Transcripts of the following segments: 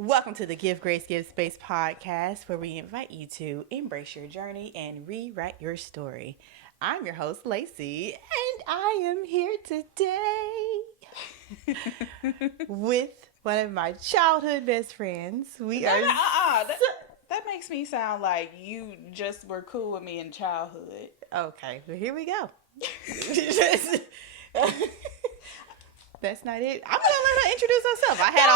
Welcome to the Give Grace, Give Space podcast, where we invite you to embrace your journey and rewrite your story. I'm your host, Lacey, and I am here today with one of my childhood best friends. That makes me sound like you just were cool with me in childhood. Okay, well, here we go. That's not it. I'm gonna let her introduce herself. I had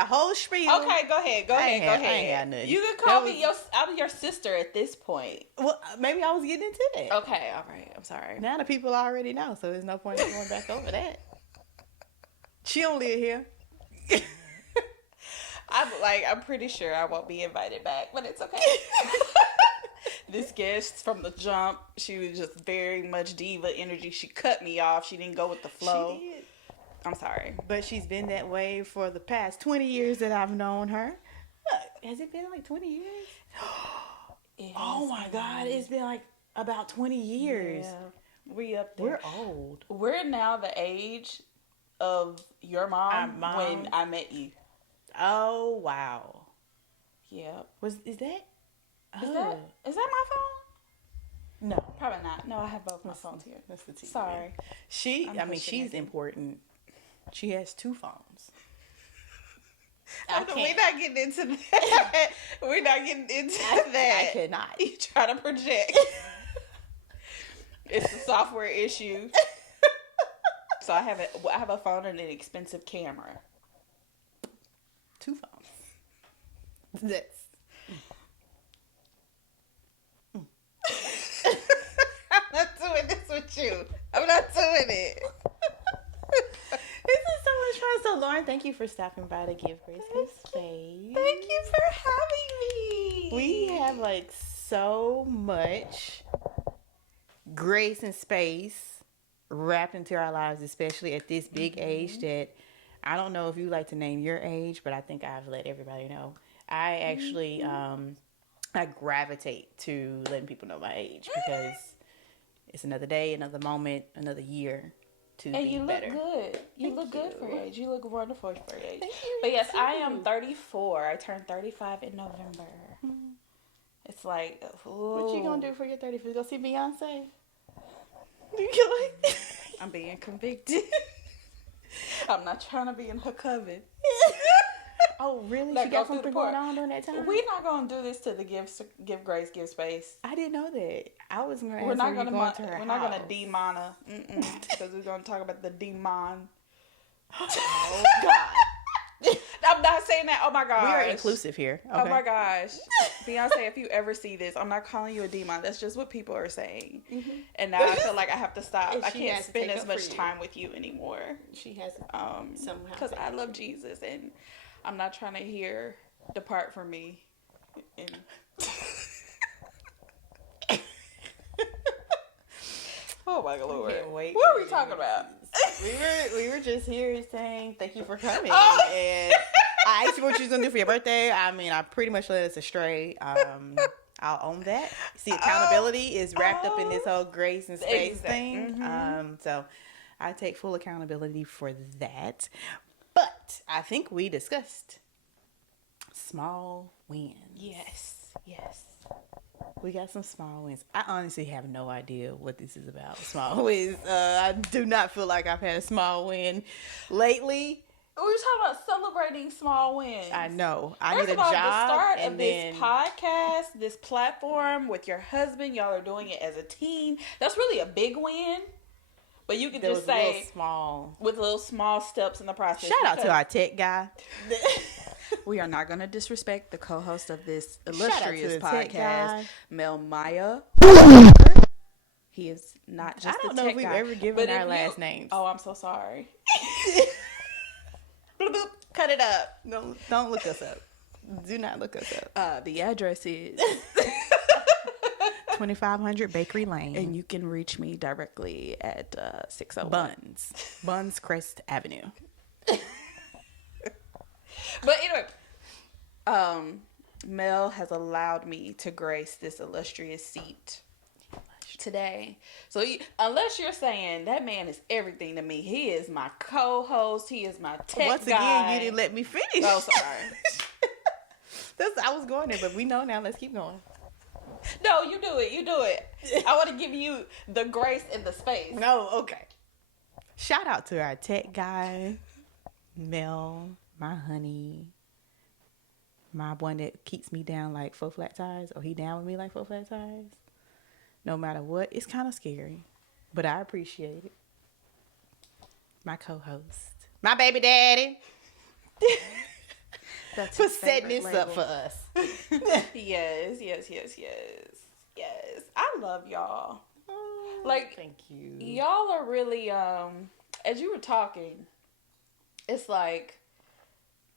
a whole spiel. Okay, go ahead. I ain't had nothing. You can call me your sister at this point. Well, maybe I was getting into that. Okay, all right. I'm sorry. Now the people already know, so there's no point in going back over that. She don't live here. I'm pretty sure I won't be invited back, but it's okay. This guest from the jump, she was just very much diva energy. She cut me off. She didn't go with the flow. She did. I'm sorry. But she's been that way for the past 20 years that I've known her. Has it been like 20 years? Oh my God, it's been like about 20 years. Yeah, we up there. We're old. We're now the age of your mom when I met you. Oh, wow. Yep. Is that Is that my phone? No. Probably not. No, I have both my phones here. That's the TV. Sorry. She's important. She has two phones. We're not getting into that. We're not getting into that. I cannot. You try to project. It's a software issue. So I have a phone and an expensive camera. Two phones. That's. I'm not doing this with you. I'm not doing it. This is so much fun. So, Lauren, thank you for stopping by to Give Grace Give Space. Thank you for having me. We have like so much grace and space wrapped into our lives, especially at this big age that I don't know if you like to name your age, but I think I've let everybody know. I actually, I gravitate to letting people know my age because it's another day, another moment, another year to and be you better. Look good. You Thank look good for your age. You look wonderful for your age. Thank you. But yes, too. I am 34. I turned 35 in November. It's like, ooh. What you gonna do for your 35th? Go see Beyonce? I'm being convicted. I'm not trying to be in her coven. Oh, really? Like, she got something going on during that time? We're not going to do this to the Give Grace, Give Space. I didn't know that. I was going to We're not going to we're not going to demona. Because we're going to talk about the demon. Oh, God. I'm not saying that. Oh, my gosh. We are inclusive here. Okay? Oh, my gosh. Beyonce, if you ever see this, I'm not calling you a demon. That's just what people are saying. Mm-hmm. And now I feel like I have to stop. I can't spend as much time with you anymore. She has somehow. Because I love Jesus and I'm not trying to hear depart from me. And oh my Lord. Can't wait. What are we talking about? we were just here saying thank you for coming. Oh. And I asked you what you was gonna do for your birthday. I mean, I pretty much led us astray. I'll own that. See, accountability is wrapped up in this whole grace and space thing. Mm-hmm. So I take full accountability for that. But I think we discussed small wins. Yes. We got some small wins. I honestly have no idea what this is about. Small wins. I do not feel like I've had a small win lately. We were talking about celebrating small wins. I know. I First need a of all, job. The start of this podcast, this platform with your husband, y'all are doing it as a team. That's really a big win. But you could just say with little small steps in the process. Shout out to our tech guy. We are not going to disrespect the co-host of this illustrious podcast, Mel Maya. He is not just the tech guy. I don't know if we've ever given our last names. Oh, I'm so sorry. Cut it up. No, don't look us up. Do not look us up. The address is 2500 Bakery Lane. And you can reach me directly at 601. Buns Crest Avenue. But anyway, Mel has allowed me to grace this illustrious seat today. So unless you're saying that man is everything to me, he is my co-host, he is my tech Once guy. again, you didn't let me finish. Oh, sorry. I was going there, but we know now. Let's keep going. No, you do it. I want to give you the grace and the space. No, okay. Shout out to our tech guy, Mel, my honey, my one that keeps me down like 4 flat tires, or he down with me like 4 flat tires. No matter what, it's kind of scary, but I appreciate it. My co-host, my baby daddy, for setting this up for us. Yes. I love y'all. Like, thank you. Y'all are really, as you were talking, it's like,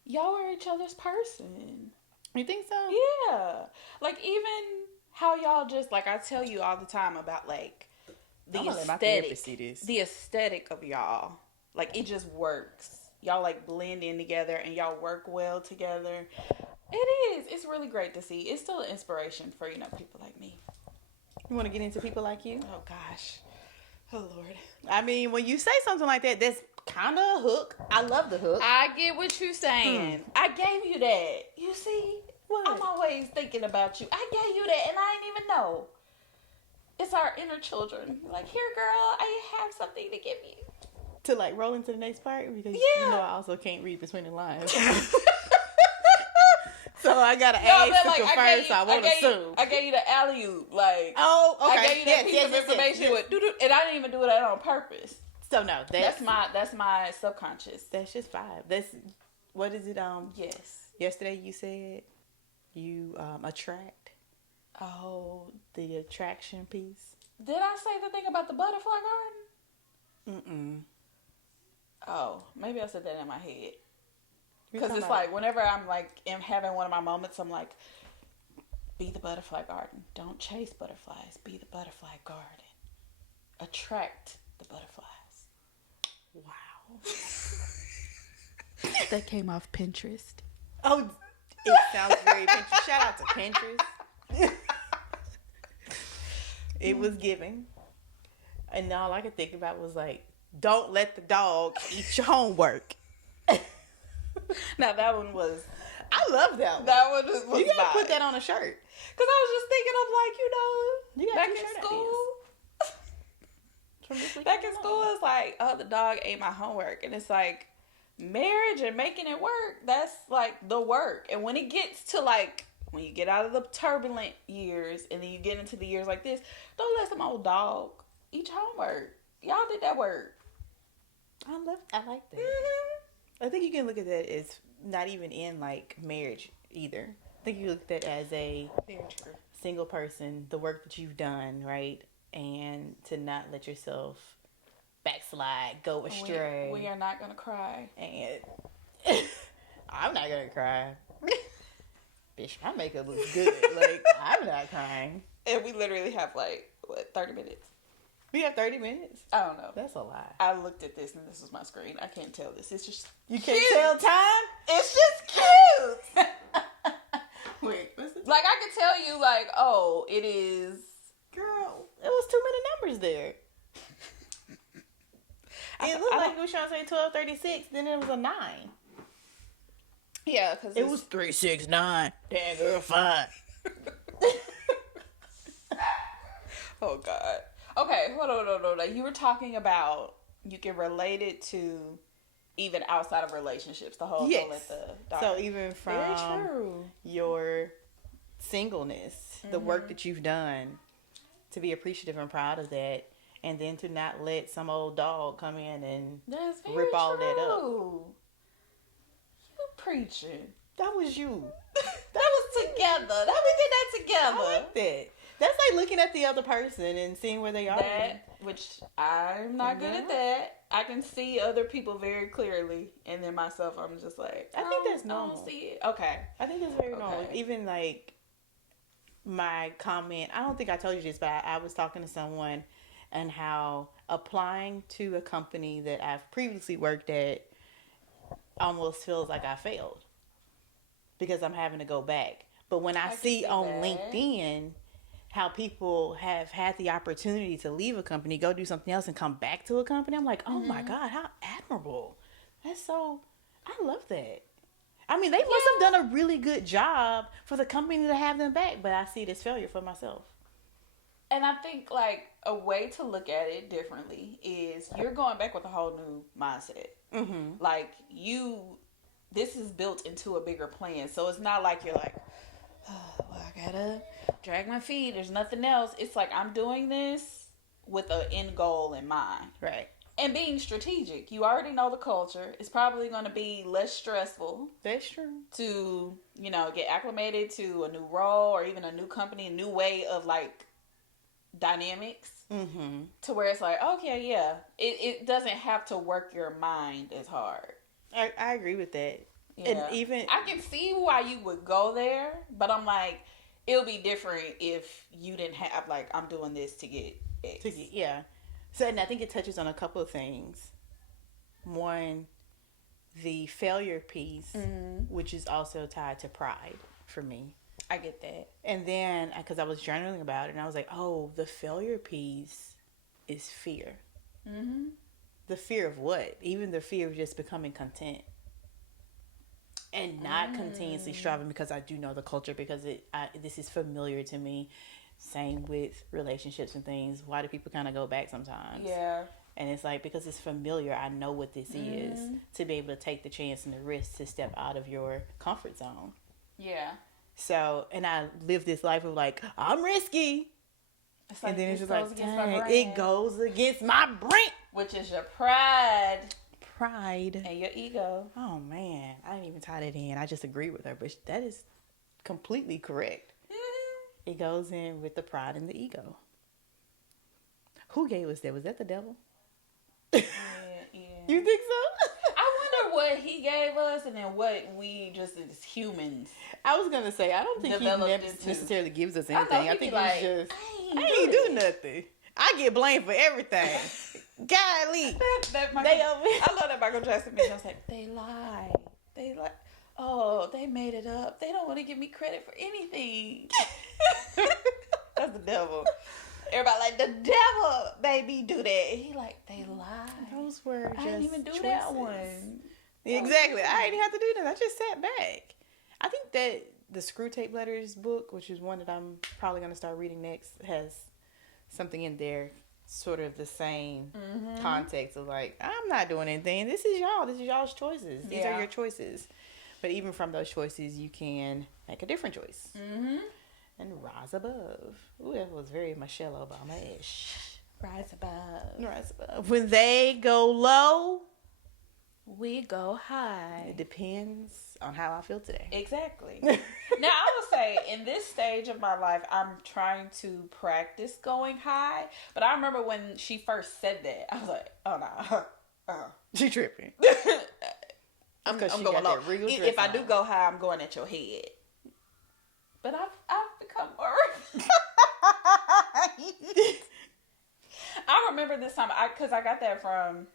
y'all are each other's person. You think so? Yeah. Like, even how y'all just, like, I tell you all the time about, like, the aesthetic of y'all. Like, it just works. Y'all, like, blend in together and y'all work well together. It is. It's really great to see. It's still an inspiration for, people like me. You want to get into people like you? Oh, gosh. Oh, Lord. I mean, when you say something like that, that's kind of a hook. I love the hook. I get what you're saying. I gave you that. You see? What? I'm always thinking about you. I gave you that and I didn't even know. It's our inner children. Like, here, girl, I have something to give you. To, like, roll into the next part? Because you know I also can't read between the lines. So I gotta ask first. I won't assume. I gave you the alley-oop, like. Oh, okay. I gave you that piece of information with and I didn't even do that on purpose. So no, that's my subconscious. That's just 5. That's what is it? Yes. Yesterday you said you attract. Oh, the attraction piece. Did I say the thing about the butterfly garden? Mm-mm. Oh, maybe I said that in my head. Because it's like, whenever I'm like, am having one of my moments, I'm like, be the butterfly garden. Don't chase butterflies. Be the butterfly garden. Attract the butterflies. Wow. That came off Pinterest. Oh, it sounds very Pinterest. Shout out to Pinterest. It was giving. And all I could think about was like, don't let the dog eat your homework. Now that one was. I love that one. That one was. You gotta put that on a shirt. Because I was just thinking of, like, back in school. Back in school, it's like, oh, the dog ate my homework, and it's like, marriage and making it work. That's like the work. And when it gets to like, when you get out of the turbulent years, and then you get into the years like this, don't let some old dog eat your homework. Y'all did that work. I like that. Mm-hmm. I think you can look at that as not even in like marriage either. I think you look at that as a single person, the work that you've done, right? And to not let yourself backslide, go astray. We are not going to cry. And I'm not going to cry. Bitch, my makeup looks good. Like, I'm not crying. And we literally have like, 30 minutes? We have 30 minutes? I don't know. That's a lot. I looked at this and this was my screen. I can't tell this. It's just You can't tell time? It's just cute. Wait, what's it? Like, I could tell you, like, oh, it is. Girl, it was too many numbers there. It looked like it was trying to say 1236, then it was a 9. Yeah, because it was 369. Damn, girl, fine. Oh, God. Okay, hold on. You were talking about you can relate it to even outside of relationships. The whole yes. Don't let the doctor. So even from your singleness, the work that you've done, to be appreciative and proud of that, and then to not let some old dog come in and rip all that up. You preaching. That was you. That was together. We did that together. I like that. That's like looking at the other person and seeing where they are. Which I'm not good at that. I can see other people very clearly, and then myself, I'm just like, I think that's normal. I don't see it. Okay. I think that's very normal. Even like my comment, I don't think I told you this, but I was talking to someone and how applying to a company that I've previously worked at almost feels like I failed because I'm having to go back. But when I see on LinkedIn how people have had the opportunity to leave a company, go do something else, and come back to a company. I'm like, oh my God, how admirable. That's so, I love that. I mean, they must have done a really good job for the company to have them back, but I see it as failure for myself. And I think, like, a way to look at it differently is you're going back with a whole new mindset. Mm-hmm. Like, this is built into a bigger plan. So it's not like you're like, oh, well, I gotta drag my feet. There's nothing else. It's like, I'm doing this with an end goal in mind. Right. And being strategic. You already know the culture. It's probably going to be less stressful. That's true. To, get acclimated to a new role or even a new company, a new way of, like, dynamics. Mm-hmm. To where it's like, okay, yeah. It doesn't have to work your mind as hard. I agree with that. Yeah. And even I can see why you would go there, but I'm like, it'll be different if you didn't have, like, I'm doing this to get X. Yeah. So, and I think it touches on a couple of things. One, the failure piece, which is also tied to pride for me. I get that. And then, because I was journaling about it, and I was like, oh, the failure piece is fear. Mm-hmm. The fear of what? Even the fear of just becoming content. And not continuously striving, because I do know the culture, because this is familiar to me. Same with relationships and things. Why do people kind of go back sometimes? Yeah. And it's like, because it's familiar, I know what this is, to be able to take the chance and the risk to step out of your comfort zone. Yeah. So, and I live this life of like, I'm risky. It's like, and then it's just like, dang, it goes against my brain. Which is your pride. Pride. And your ego. Oh, man. I didn't even tie that in. I just agree with her. But that is completely correct. It goes in with the pride and the ego. Who gave us that? Was that the devil? Yeah. You think so? I wonder what he gave us and then what we just as humans. I was going to say, I don't think he necessarily gives us anything. I think like, he's just, I ain't do nothing. I get blamed for everything. Golly. I love that Michael Jackson video. I was like, they lie. Oh, they made it up. They don't want to give me credit for anything. That's the devil. Everybody like, the devil made me do that. And he like, they lied. Those were just I didn't even do choices. that one. Exactly. I didn't have to do that. I just sat back. I think that the Screw Tape Letters book, which is one that I'm probably going to start reading next, has something in there sort of the same context of like, I'm not doing anything. This is y'all's choices. These are your choices. But even from those choices, you can make a different choice. Mm-hmm. And rise above. Ooh, that was very Michelle Obama-ish. Rise above. Rise above. When they go low, we go high. It depends on how I feel today. Exactly. Now, I will say, in this stage of my life, I'm trying to practice going high. But I remember when she first said that, I was like, oh, no. She tripping. I'm going low. If I do go high, I'm going at your head. But I've become more. I remember this time, because I got that from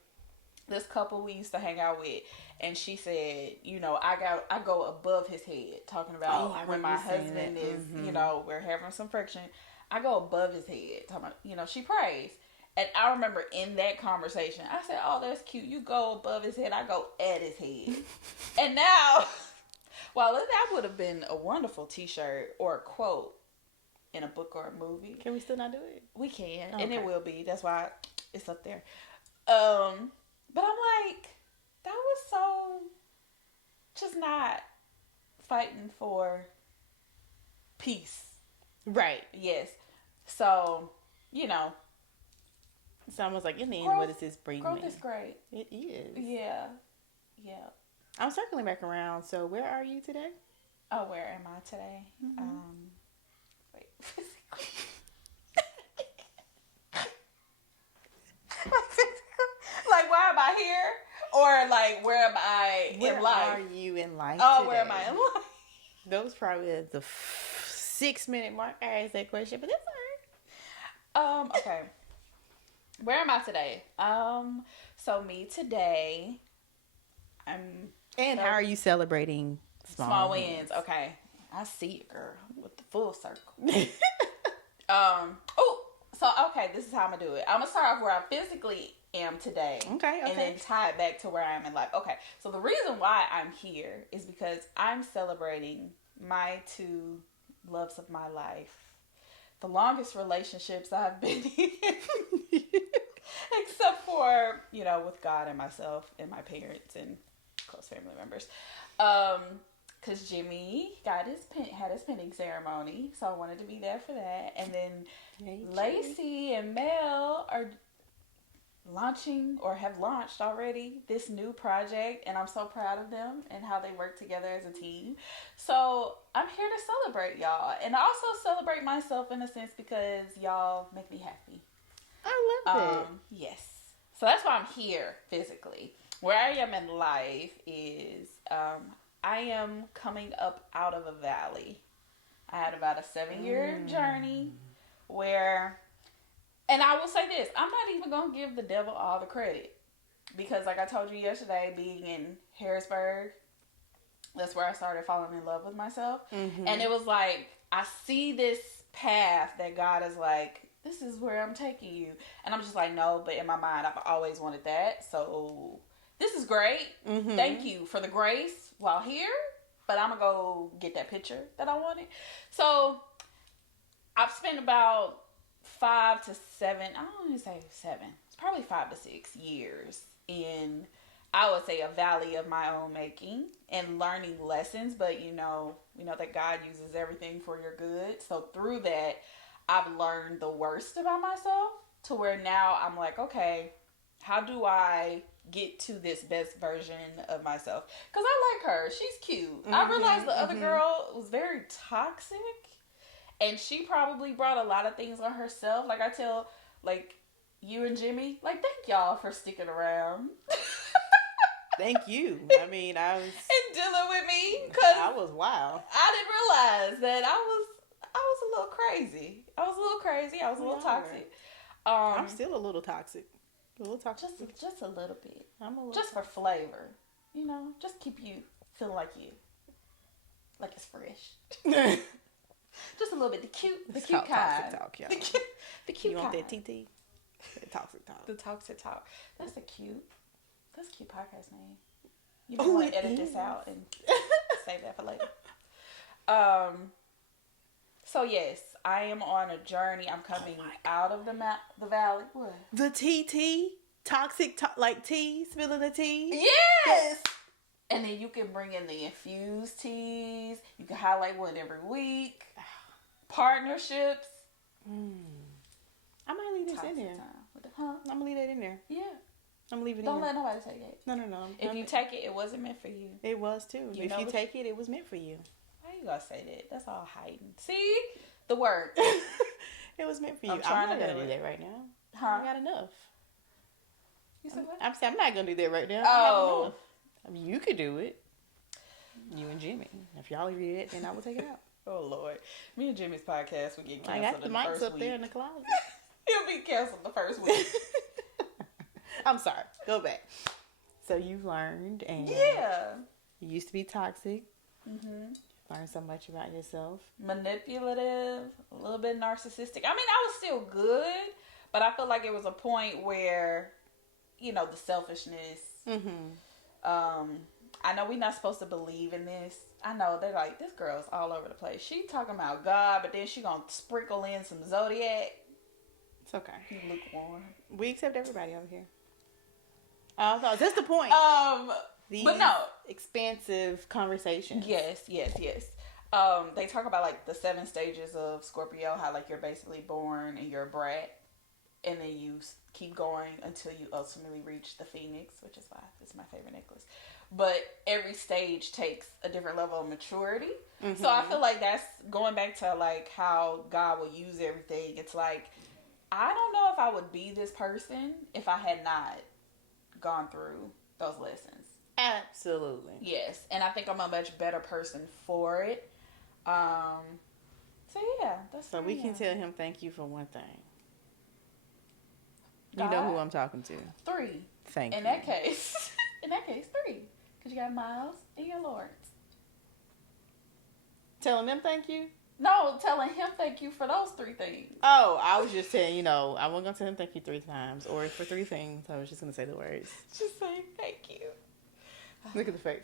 this couple we used to hang out with, and she said, I go above his head, talking about when my husband is, we're having some friction. I go above his head, talking about, she prays. And I remember in that conversation, I said, oh, that's cute. You go above his head, I go at his head. And now, well, that would have been a wonderful t-shirt or a quote in a book or a movie. Can we still not do it? We can, and it will be. That's why it's up there. But I'm like, that was so just not fighting for peace. Right. Yes. So, it's almost like, in the end, what does this bring me? Growth is great. It is. Yeah. Yeah. I'm circling back around. So, where are you today? Oh, where am I today? Mm-hmm. Wait. Like, why am I here? Or, like, where am I in life? Where are you in life today? Where am I in life? That was probably the 6-minute mark I asked that question, but that's all right. Okay. Where am I today? So me today, And how are you celebrating small wins? Okay. I see it, girl, with the full circle. Okay, this is how I'm gonna do it. I'm gonna start off where I physically am today. Okay. And then tie it back to where I am in life. Okay. So the reason why I'm here is because I'm celebrating my two loves of my life. The longest relationships I've been in. Except for, with God and myself and my parents and close family members. Because Jimmy had his pinning ceremony, so I wanted to be there for that. And then Lacey and Mel are launching or have launched already this new project, and I'm so proud of them and how they work together as a team. So I'm here to celebrate y'all, and also celebrate myself in a sense because y'all make me happy. I love it. Yes. So that's why I'm here physically. Where I am in life is I am coming up out of a valley. I had about a 7-year journey where, and I will say this, I'm not even going to give the devil all the credit. Because like I told you yesterday, being in Harrisburg, that's where I started falling in love with myself. Mm-hmm. And it was like, I see this path that God is like, this is where I'm taking you. And I'm just like, no, but in my mind, I've always wanted that. So this is great. Mm-hmm. Thank you for the grace while here. But I'm going to go get that picture that I wanted. So I've spent about 5 to 7, I don't even say 7. It's probably 5 to 6 years in, I would say, a valley of my own making and learning lessons. But, we know that God uses everything for your good. So through that, I've learned the worst about myself to where now I'm like, okay, how do I get to this best version of myself? Because I like her. She's cute. Mm-hmm, I realized the other girl was very toxic. And she probably brought a lot of things on herself. Like I tell, you and Jimmy, thank y'all for sticking around. Thank you. I mean, I was... and dealing with me. Cause I was wild. I didn't realize that I was a little crazy. I was a little toxic. I'm still a little toxic. A little toxic. Just a little bit. I'm a little just toxic. For flavor. Just keep you feeling like it's fresh. Just a little bit. The cute kind. Toxic talk, y'all. The cute you want kind. that TT? The toxic talk. The toxic talk. That's a cute podcast name. You might want to edit this out and save that for later. So yes, I am on a journey. I'm coming out of the valley. What? The TT? Toxic tea? Spilling the tea? Yes! And then you can bring in the infused teas. You can highlight one every week. Partnerships. I might leave this in there. I'm going to leave that in there. Yeah. I'm leaving it Don't let nobody take it. No. If you take it, it wasn't meant for you. It was too. If you take it, it was meant for you. Why you gotta say that? That's all hiding. See? The work. It was meant for you. I'm not going to do that right now. Huh? I got enough. You said what? I'm not going to do that right now. Oh. I mean, you could do it. You and Jimmy. If y'all agree it, then I will take it out. Oh, Lord. Me and Jimmy's podcast will get canceled. I got the mics up there in the closet. It'll be canceled the first week. I'm sorry. Go back. So you've learned, and yeah, you used to be toxic. Mm-hmm. Learned so much about yourself. Manipulative, a little bit narcissistic. I mean, I was still good, but I feel like it was a point where, the selfishness. Mm-hmm. I know we're not supposed to believe in this. I know they're like, this girl's all over the place. She talking about God, but then she gonna sprinkle in some Zodiac. It's okay. You lukewarm. We accept everybody over here. No, that's the point. But no, expansive conversations. Yes. They talk about the 7 stages of Scorpio. How you're basically born and you're a brat, and then you keep going until you ultimately reach the Phoenix, which is why it's my favorite necklace. But every stage takes a different level of maturity. Mm-hmm. So I feel like that's going back to how God will use everything. It's I don't know if I would be this person if I had not gone through those lessons. Absolutely. Yes. And I think I'm a much better person for it. So yeah, that's so we can tell him thank you for one thing. God. You know who I'm talking to. 3. Thank you. In that case, 3. Because you got Miles and you got Lawrence. Telling them thank you? No, telling him thank you for those 3 things. Oh, I was just saying, I wasn't going to tell him thank you 3 times or for 3 things. I was just going to say the words. Just say thank you. Look at the face.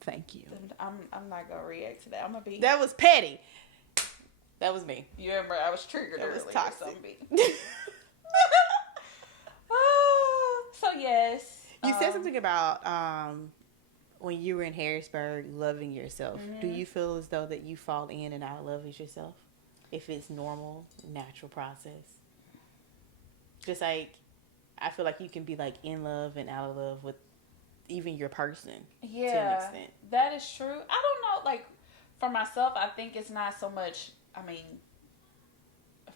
Thank you. I'm not going to react to that. I'm going to be... That was petty. That was me. You remember I was triggered earlier. That was toxic. So, yes. You said something about when you were in Harrisburg, loving yourself. Mm-hmm. Do you feel as though that you fall in and out of love with yourself? If it's normal, natural process? Just like, I feel like you can be like in love and out of love with even your person. Yeah, to an extent. That is true. I don't know, like, for myself, I think it's not so much, a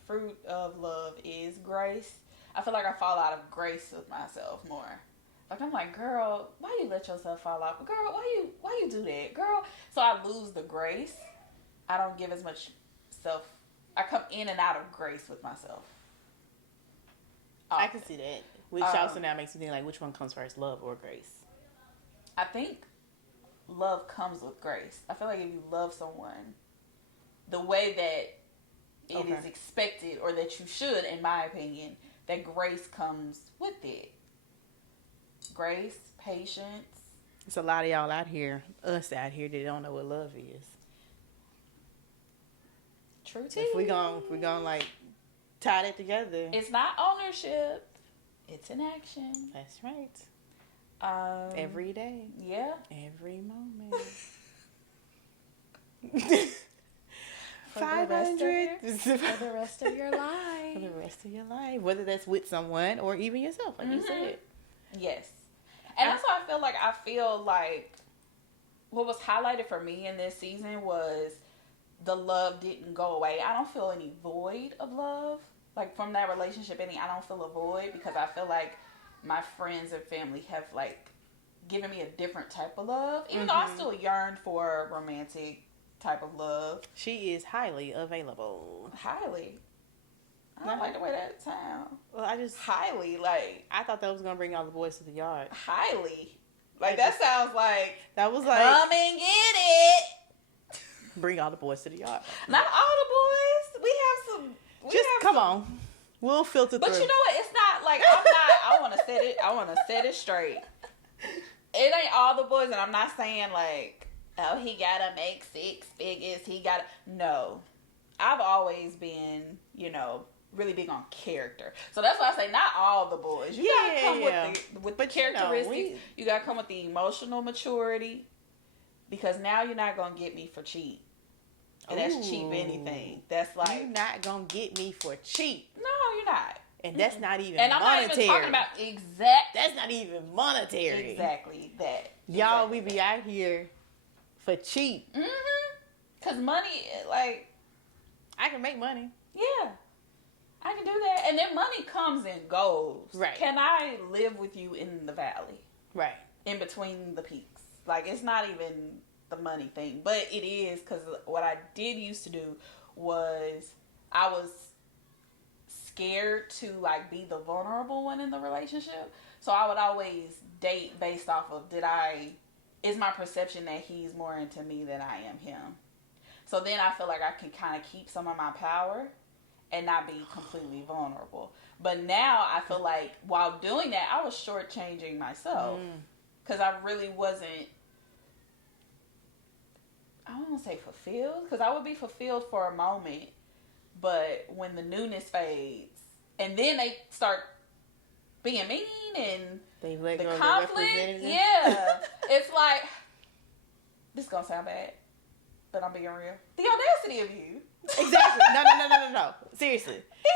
fruit of love is grace. I feel like I fall out of grace with myself more. Like, I'm like, girl, why you let yourself fall out? Girl, why you do that? Girl. So I lose the grace. I don't give as much I come in and out of grace with myself. I can see that. Which also now makes me think, like, which one comes first, love or grace? I think love comes with grace. I feel like if you love someone, the way that it is expected, or that you should, in my opinion, that grace comes with it. Grace, patience. It's a lot of y'all out here, us out here, that don't know what love is. True tea. If we gonna like tie that together. It's not ownership. It's an action. That's right. Every day. Yeah. Every moment. 500 for the rest of your life. For the rest of your life. Whether that's with someone or even yourself, like you said. Yes. And that's why I feel like what was highlighted for me in this season was the love didn't go away. I don't feel any void of love. Like, from that relationship ending, I don't feel a void, because I feel like my friends and family have, like, given me a different type of love. Even though I still yearn for romantic type of love. She is highly available. Highly. I don't like the way that sounds. Well, highly, like, I thought that was gonna bring all the boys to the yard. Highly. Like, that sounds like, that was like, come and get it. Bring all the boys to the yard. Not all the boys. We have some. Come on. We'll filter through. But you know what? It's not like, I want to set it straight. It ain't all the boys, and I'm not saying like, oh, he gotta make 6 figures. No. I've always been, really big on character. So that's why I say not all the boys. You gotta come with the characteristics. You gotta come with the emotional maturity, because now you're not gonna get me for cheap. And that's cheap anything. That's like, you're not gonna get me for cheap. No, you're not. And that's not even and monetary. I'm not even talking about That's not even monetary. Exactly that. Y'all, we be out here for cheap. Because money, like, I can make money. Yeah. I can do that. And then money comes and goes. Right. Can I live with you in the valley? Right. In between the peaks. Like, it's not even the money thing. But it is, because what I did used to do was I was scared to, like, be the vulnerable one in the relationship. So I would always date based off of, is my perception that he's more into me than I am him. So then I feel like I can kind of keep some of my power and not be completely vulnerable. But now I feel like while doing that, I was shortchanging myself. Because I really wasn't, I don't want to say fulfilled, because I would be fulfilled for a moment. But when the newness fades, and then they start being mean, and they let the go conflict, it's like, this is going to sound bad, but I'm being real. The audacity of you. Exactly. No. Seriously. The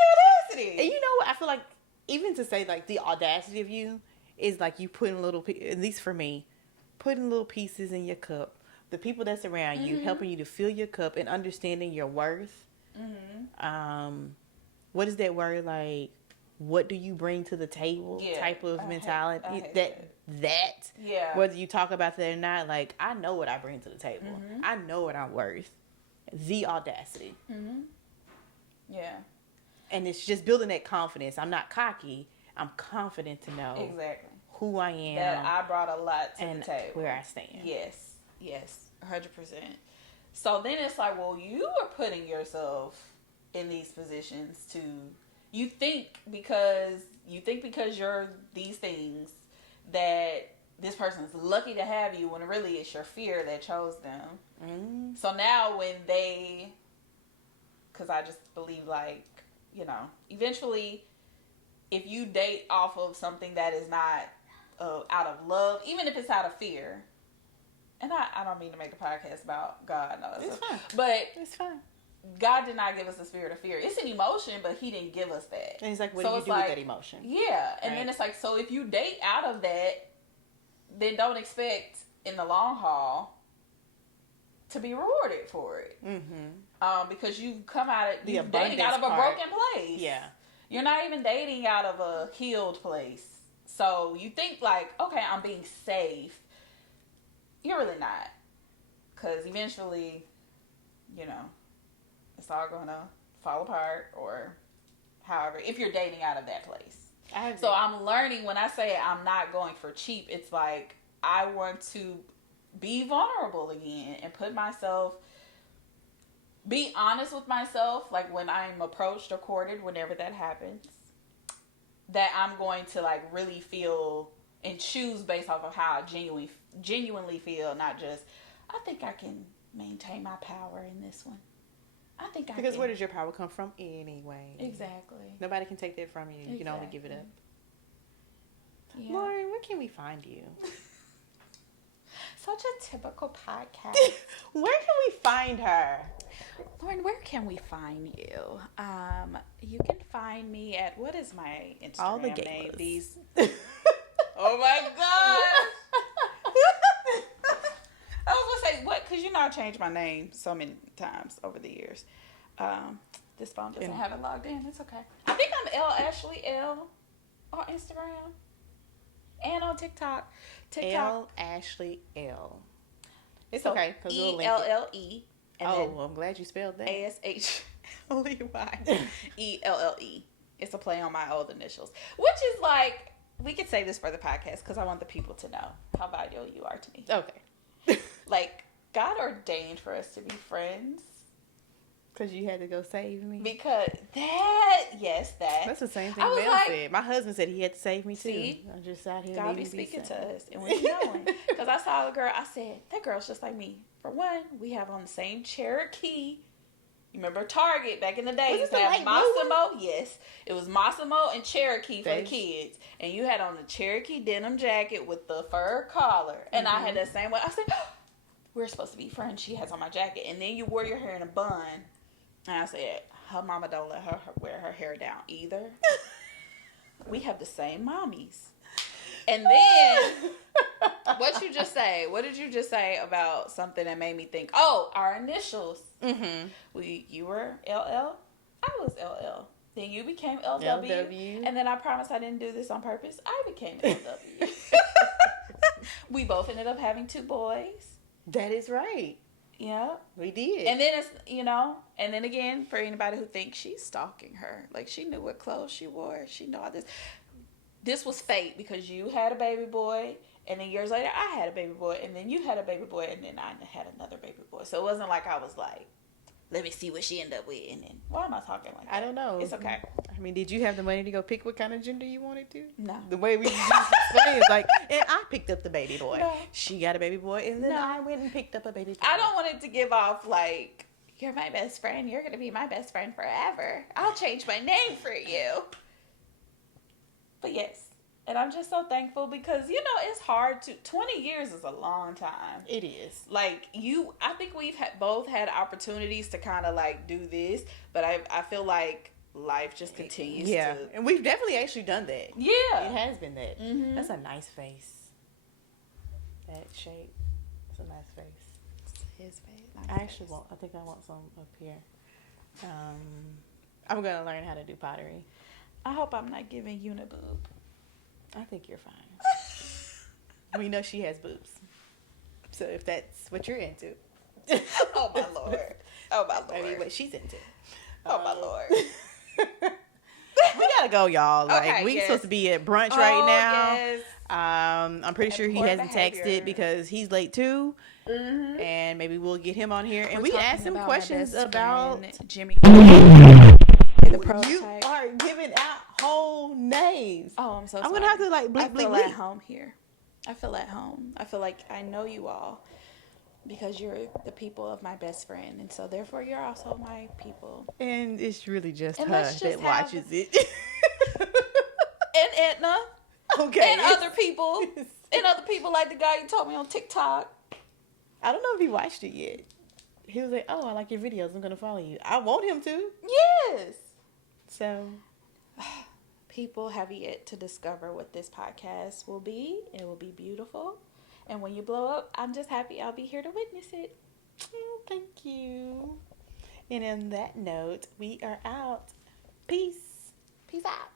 audacity. And you know what? I feel like, even to say, like, the audacity of you is like you putting at least for me, putting little pieces in your cup. The people that's around you, helping you to fill your cup and understanding your worth. What is that word, like, what do you bring to the table type of mentality? That whether you talk about that or not, like, I know what I bring to the table. I know what I'm worth. The audacity. Yeah. And it's just building that confidence. I'm not cocky. I'm confident to know exactly who I am. That I brought a lot to the table. Where I stand. Yes. 100%. So then it's like, well, you are putting yourself in these positions to, you think because you're these things that this person's lucky to have you, when really it's your fear that chose them. Mm. So now when because I just believe, like, you know, eventually if you date off of something that is not out of love, even if it's out of fear, and I don't mean to make a podcast about God, no, it's fine, but it's fine. God did not give us the spirit of fear. It's an emotion, but He didn't give us that. And He's like, what do you do with that emotion? Yeah, and then it's like, so if you date out of that, then don't expect in the long haul to be rewarded for it. Mm-hmm. Because you've come out of you're dating out of a broken place. Yeah, you're not even dating out of a healed place. So you think like, okay, I'm being safe. You're really not, because eventually, you know, it's all going to fall apart, or however, if you're dating out of that place. So I'm learning, when I say I'm not going for cheap, it's like I want to be vulnerable again and be honest with myself, like when I'm approached or courted, whenever that happens, that I'm going to like really feel and choose based off of how I genuinely feel, not just, I think I can maintain my power in this one. Because where does your power come from anyway? Exactly. Nobody can take that from you. You can only give it up. Yeah. Lauren, where can we find you? Such a typical podcast. Where can we find her? Lauren, where can we find you? You can find me at, what is my Instagram all the name? Oh my God. I was going to say, what? Because you know I changed my name so many times over the years. This phone doesn't have it logged in. It's okay. I think I'm L Ashley L on Instagram and on TikTok. L Ashley L. It's okay, because we'll link ELLE. Well, I'm glad you spelled that. ASHLEYELLE. It's a play on my old initials, which is like, we could say this for the podcast because I want the people to know how valuable you are to me. Okay. Like, God ordained for us to be friends. Because you had to go save me? Because that's the same thing Mel said. My husband said he had to save me too. See? I'm just out here. God be speaking to us. And we're knowing. Because I saw the girl, I said, that girl's just like me. For one, we have on the same Cherokee. You remember Target back in the day? Was you had Massimo. Yes. It was Massimo and Cherokee for the kids. And you had on the Cherokee denim jacket with the fur collar. And I had that same one. I said, we're supposed to be friends. She has on my jacket. And then you wore your hair in a bun. And I said, her mama don't let her wear her hair down either. We have the same mommies. And then, what you just say? What did you just say about something that made me think, oh, our initials. Mm-hmm. You were LL. I was LL. Then you became LW. And then I promised I didn't do this on purpose. I became LW. We both ended up having 2 boys. That is right. Yeah. We did. And then it's, and then again, for anybody who thinks she's stalking her, like she knew what clothes she wore. She knew all this. This was fate because you had a baby boy, and then years later I had a baby boy, and then you had a baby boy, and then I had another baby boy. So it wasn't like I was like, let me see what she ended up with, and then why am I talking like that? I don't know. It's okay. I mean, did you have the money to go pick what kind of gender you wanted to? No. The way we explain is like, and I picked up the baby boy. No. She got a baby boy, and then I went and picked up a baby boy. I don't want it to give off like, you're my best friend. You're going to be my best friend forever. I'll change my name for you. But yes. And I'm just so thankful because, it's hard 20 years is a long time. It is. Like, I think we've both had opportunities to kind of, like, do this, but I feel like life just continues to. Yeah, and we've definitely actually done that. Yeah. It has been that. Mm-hmm. That's a nice face. That shape. It's a nice face. It's his face. Nice I actually want, I think I want some up here. I'm going to learn how to do pottery. I hope I'm not giving uniboob. I think you're fine. We know she has boobs. So if that's what you're into. Oh, my Lord. Oh, my Lord. I mean, what she's into. Oh, my Lord. We gotta go, y'all. Like, okay, we supposed to be at brunch right now. Yes. I'm pretty sure he poor hasn't behavior. texted because he's late too. Mm-hmm. And maybe we'll get him on here and We're we can ask him questions about Jimmy. The prototype. You are giving out whole names. Oh, I'm so sorry. I'm gonna have to like bleep, I feel bleep, at bleep. home here. I feel at home. I feel like I know you all because you're the people of my best friend, and so therefore you're also my people. And it's really just And her that watches it. And Edna. Okay. And other people. And other people like the guy you told me on TikTok. I don't know if he watched it yet. He was like, "Oh, I like your videos. I'm gonna follow you." I want him to. Yes. So, people have yet to discover what this podcast will be. It will be beautiful. And when you blow up, I'm just happy I'll be here to witness it. oh, thank you. And on that note, we are out. Peace. Peace out.